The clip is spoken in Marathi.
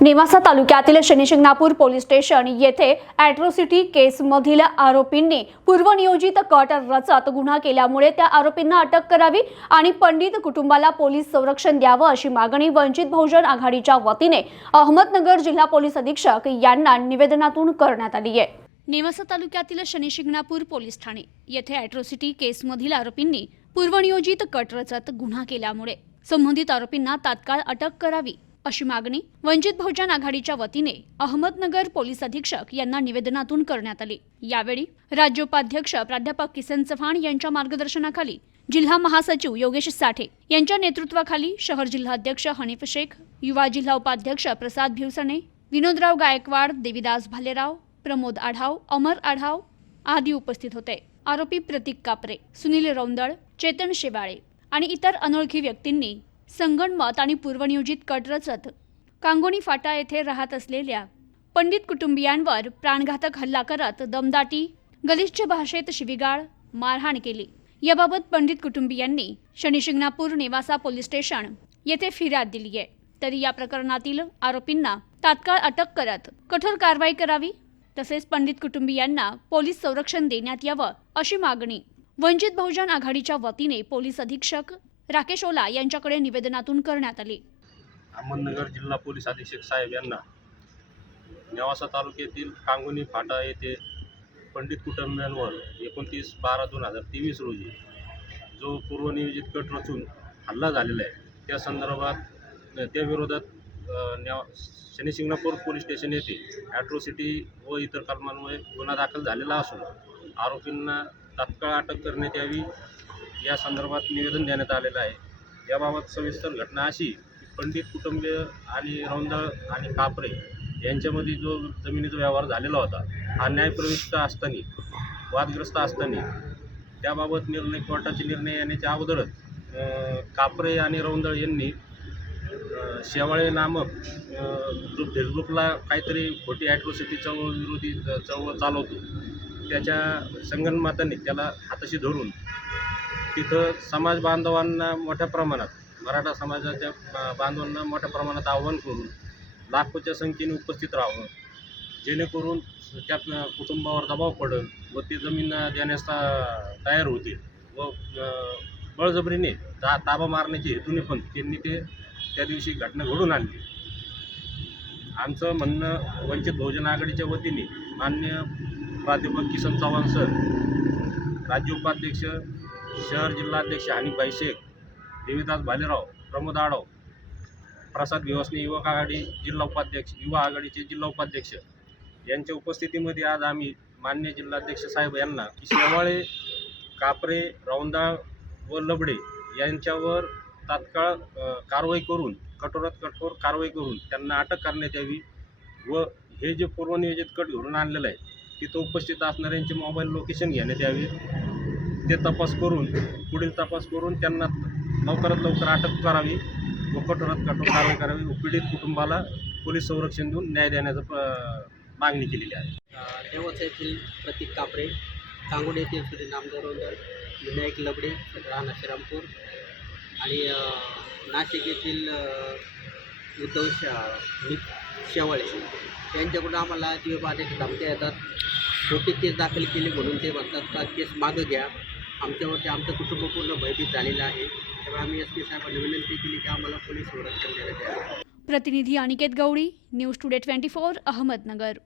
नेवासा तालुक्यातील शनिशिंगणापूर पोलीस स्टेशन येथे अॅट्रोसिटी केसमधील आरोपींनी पूर्वनियोजित कट रचत गुन्हा केल्यामुळे त्या आरोपींना अटक करावी आणि पंडित कुटुंबाला पोलीस संरक्षण द्यावं अशी मागणी वंचित बहुजन आघाडीच्या वतीने अहमदनगर जिल्हा पोलीस अधीक्षक यांना निवेदनातून करण्यात आली आहे. नेवासा तालुक्यातील शनिशिंगणापूर पोलीस ठाणे येथे अॅट्रोसिटी केसमधील आरोपींनी पूर्वनियोजित कट रचत गुन्हा केल्यामुळे संबंधित आरोपींना तात्काळ अटक करावी अशी मागणी वंचित बहुजन आघाडीच्या वतीने अहमदनगर पोलीस अधीक्षक यांना निवेदनातून करण्यात आली. यावेळी राज्योपाध्यक्ष प्राध्यापक किसन चव्हाण यांच्या मार्गदर्शनाखाली जिल्हा महासचिव योगेश साठे यांच्या नेतृत्वाखाली शहर जिल्हाध्यक्ष हनीफ शेख युवा जिल्हा उपाध्यक्ष प्रसाद भिवसणे विनोदराव गायकवाड देविदास भालेराव प्रमोद आढाव अमर आढाव आदी उपस्थित होते. आरोपी प्रतीक कापरे सुनील रौंदळ चेतन शेवाळे आणि इतर अनोळखी व्यक्तींनी संगणमत आणि पूर्वनियोजित कट रचत कांगोणी फाटा येथे राहत असलेल्या पंडित कुटुंबियांवर प्राणघातक हल्ला करत दमदाटी गलिच्छ भाषेत शिवीगाळ मारहाण केली. याबाबत पंडित कुटुंबियांनी शनिशिंगणापूर नेवासा पोलीस स्टेशन येथे फिर्याद दिली आहे. तरी या प्रकरणातील आरोपींना तात्काळ अटक करत कठोर कारवाई करावी तसेच पंडित कुटुंबियांना पोलीस संरक्षण देण्यात यावं अशी मागणी वंचित बहुजन आघाडीच्या वतीने पोलीस अधीक्षक राकेश ओला यांच्याकडे निवेदनातून करण्यात आली. अहमदनगर जिल्हा पोलीस अधीक्षक साहेब यांना नेवासा तालुक्यातील कांगोनी फाटा येथे पंडित कुटुंबियांवर एकोणतीस बारा दोन हजार तेवीस रोजी जो पूर्वनियोजित कट रचून हल्ला झालेला आहे त्या संदर्भात त्याविरोधात न्या शनिशिंगणापूर पोलीस स्टेशन येथे ॲट्रोसिटी व इतर कलमांमुळे गुन्हा दाखल झालेला असून आरोपींना तात्काळ अटक करण्यात यावी या संदर्भात निवेदन देण्यात आलेलं आहे. याबाबत सविस्तर घटना अशी की पंडित कुटुंबीय आणि रौंदळ आणि कापरे यांच्यामध्ये जो जमिनीचा व्यवहार झालेला होता हा न्यायप्रविष्ट असताना वादग्रस्त असताना त्याबाबत निर्णय कोर्टाचे निर्णय येण्याच्या अगोदरच कापरे आणि रौंदळ यांनी शेवाळे नामक अं, जो फेसबुकला काहीतरी खोटी ॲट्रोसिटी चळवळ विरोधी चळवळ चालवतो. त्याच्या संगणमातांनी त्याला हाताशी धरून तिथं समाज बांधवांना मोठ्या प्रमाणात मराठा समाजाच्या बांधवांना मोठ्या प्रमाणात आव्हान करून लाखोच्या संख्येने उपस्थित राहावं. जेणेकरून त्या कुटुंबावर दबाव पडेल व ते जमीन देण्यास तयार होतील व बळजबरीने ता ताबा मारण्याच्या हेतूने पण त्यांनी ते त्या दिवशी घटना घडून आणली. आमचं म्हणणं वंचित बहुजन आघाडीच्या वतीने मान्य प्राध्यापक किसन चव्हाण सर राज्य उपाध्यक्ष शहर जिल्हाध्यक्ष हनीफभाई शेख देवीदास भालेराव प्रमोद आडव प्रसाद भिवसने युवक आघाडी जिल्हा उपाध्यक्ष युवा आघाडीचे जिल्हा उपाध्यक्ष यांच्या उपस्थितीमध्ये आज आम्ही मान्य जिल्हाध्यक्ष साहेब यांना शेवाळे कापरे रौंदाळ व लबडे यांच्यावर तात्काळ कारवाई करून कठोरात कठोर कारवाई करून त्यांना अटक करण्यात यावी व हे जे पूर्वनियोजित कट घडून आणलेलं आहे तिथं उपस्थित असणाऱ्यांचे मोबाईल लोकेशन घेण्यात यावे. ते तपास करून पुढील तपास करून त्यांना लवकरात लवकर अटक करावी व कठोरात कठोर कारवाई करावी. व पीडित कुटुंबाला पोलीस संरक्षण देऊन न्याय देण्याचं मागणी केलेली आहे. देवच येथील प्रतीक कापरे कांगोड येथील श्री नामदेव विनायक लबडे राणा श्रीरामपूर आणि नाशिक येथील उद्धव शा शेवाळे यांच्याकडून आम्हाला जीव धमक्या येतात. छोटी केस दाखल केली म्हणून ते म्हणतात का केस मागं घ्या. आमच्यावरती आमचं कुटुंब पूर्ण भयभीत झालेलं आहे. त्यामुळे आम्ही एस पी साहेबांना विनंती केली की आम्हाला पोलीस संरक्षण देण्यात यावं प्रतिनिधी Aniket Gawali news today twenty four Ahmednagar.